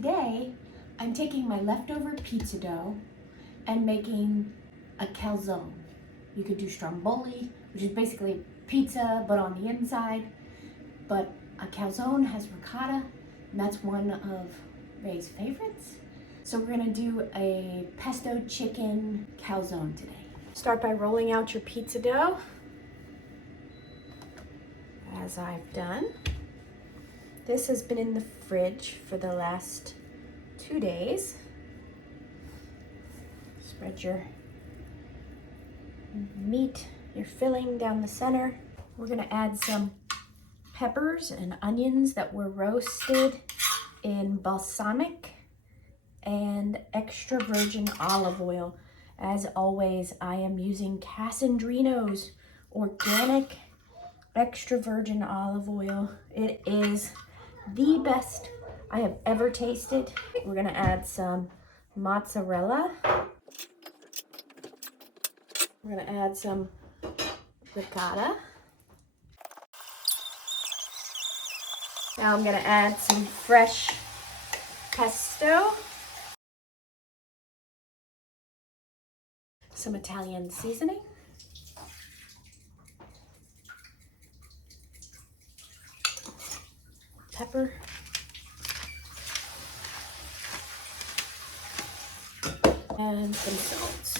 today I'm taking my leftover pizza dough and making a calzone. You could do stromboli, which is basically pizza but on the inside, but a calzone has ricotta, and that's one of Ray's favorites. So we're gonna do a pesto chicken calzone today. Start by rolling out your pizza dough, as I've done. This has been in the fridge for the last 2 days. Spread your meat, your filling down the center. We're gonna add some peppers and onions that were roasted in balsamic and extra virgin olive oil. As always, I am using Casandrino's organic extra virgin olive oil. It is the best I have ever tasted. We're gonna add some mozzarella. We're gonna add some ricotta. Now I'm gonna add some fresh pesto, some Italian seasoning, pepper, and some salt.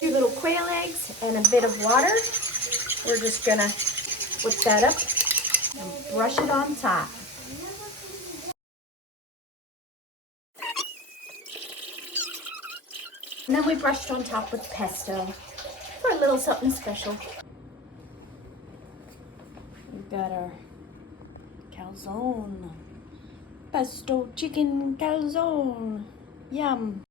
Two little quail eggs and a bit of water. We're just gonna whip that up and brush it on top. And then we brushed on top with pesto for a little something special. We've got our calzone. Pesto chicken calzone. Yum.